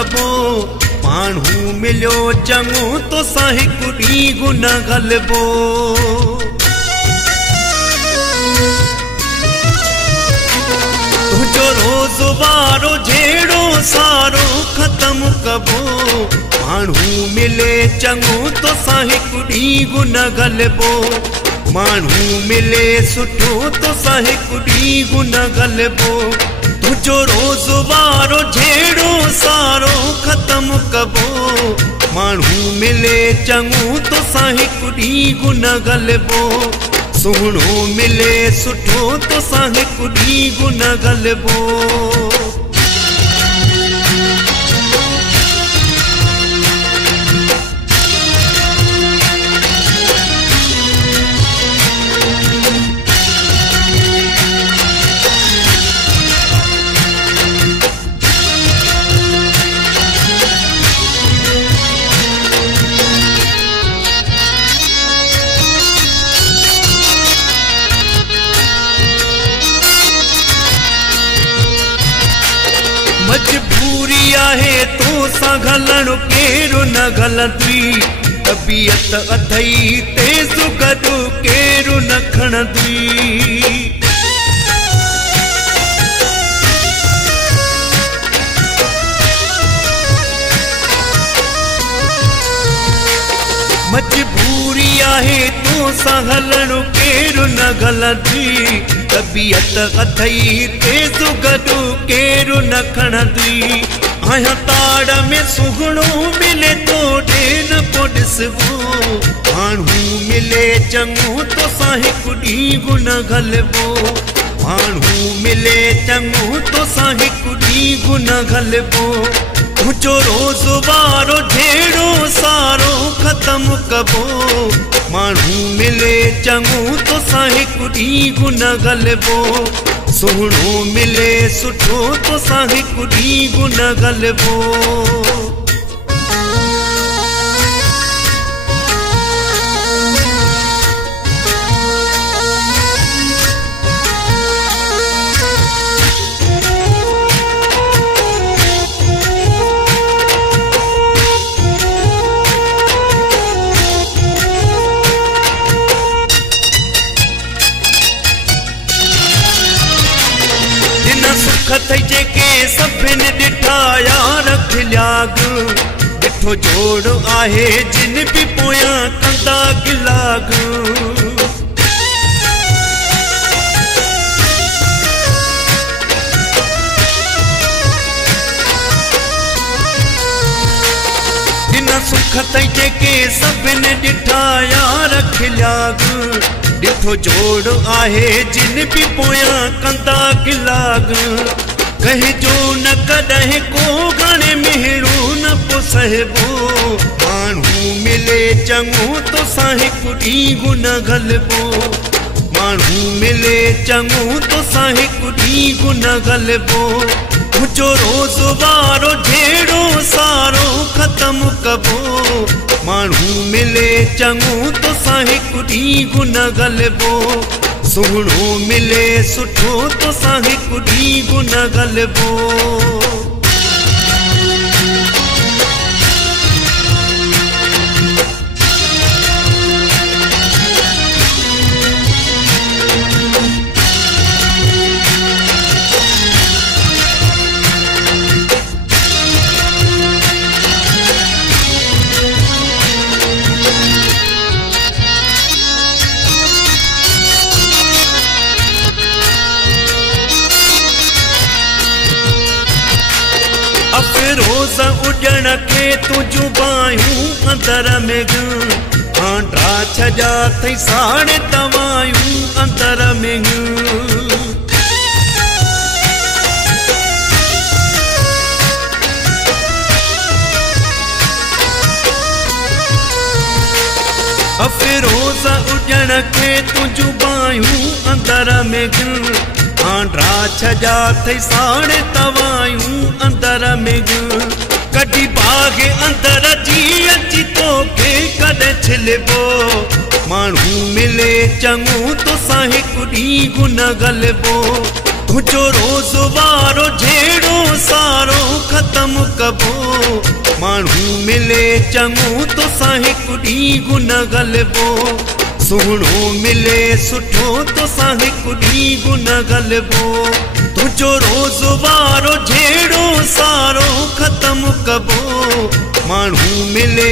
कबो माण्हू मिलियो चङो तोसां हिकु ॾींहुं न ग़लबो। तुंहिंजो रोज़वारो जहिड़ो सारो ख़त्म कबो माण्हू मिले चङो तोसां हिकु ॾींहुं न ग़लबो। माण्हू मिले सुठो तोसां हिकु ॾींहुं न ग़लबो। तुंहिंजो रोज़वारो जहिड़ो सारो ख़त्म कबो माण्हू मिले चङो तोसां हिकु ॾींहुं न ग़लबो। सुहिणो मिले सुठो तोसां हिकु ॾींहुं न ग़लबो। मजबूरी आहे तोसां घलणु केरु न ग़लती। तबियत अथई तेज़ गॾु केरु न खणंदी। मजबूरी आहे तोसां हलणु केरु न ग़लती। तबियत अथई तेज़ गॾु केरु न खणंदी। आहियां ताड़ में सुहिणो मिले तो ॾे न पोइ ॾिसबो। माण्हू मिले चङो तोसां हिकु ॾींहुं न ग़लबो। माण्हू मिले चङो तोसां हिकु ॾींहुं न ग़लबो। तुंहिंजो रोज़वारो जहिड़ो सारो ख़त्म कबो माण्हू मिले चङो तोसां हिकु ॾींहुं न ग़लबो। सुहिणो मिले सुठो तोसां हिकु ॾींहुं न ग़लबो। सुख थई जेके सभिनि ॾिठा यार खिलियाग। ॾिठो जोड़ आहे जिन बि पोयां कंदा गिलाग। इन सुख थई जेके सभिनि ॾिठा यार खिलियाग। ॾिठो जोड़ आहे जिन बि पोयां कंदा गिलाग। कंहिंजो न कॾहिं को घणे मेड़ो न पोइ सहबो। माण्हू मिले चङो तोसां हिकु ॾींहुं न ग़लबो। माण्हू मिले चङो तोसां हिकु ॾींहुं न ग़लबो। तुंहिंजो रोज़वारो जहिड़ो सारो ख़त्म कबो माण्हू मिले चङो तोसां हिकु ॾींहुं न ग़लबो। सुहिणो मिले सुठो तोसां हिकु ॾींहुं न ग़लबो। अफ़रोज़ उॾण खे तुंहिंजूं बायूं अंदर में आंड्रा छॼा अथई साड़े तवायूं अंदर में। अफ़रोज़ उॾण खे तुंहिंजूं बायूं अंदर में आंड्रा छॼा अथई साड़े तवायूं अंदर में। कॾहिं बाग़ अंदर जी अची तोखे कॾहिं छिलबो। माण्हू मिले चङो तोसां हिकु ॾींहुं न ग़लबो। तुझो रोज़ वारो जहिड़ो सारो ख़त्म कबो माण्हू मिले चङो तोसां हिकु ॾींहुं न ग़लबो सुहिणो मिले सुठो तोसां हिकु ॾींहुं न ग़लबो तुझो रोज़ वारो जहिड़ो सारो ख़त्म कबो माण्हू मिले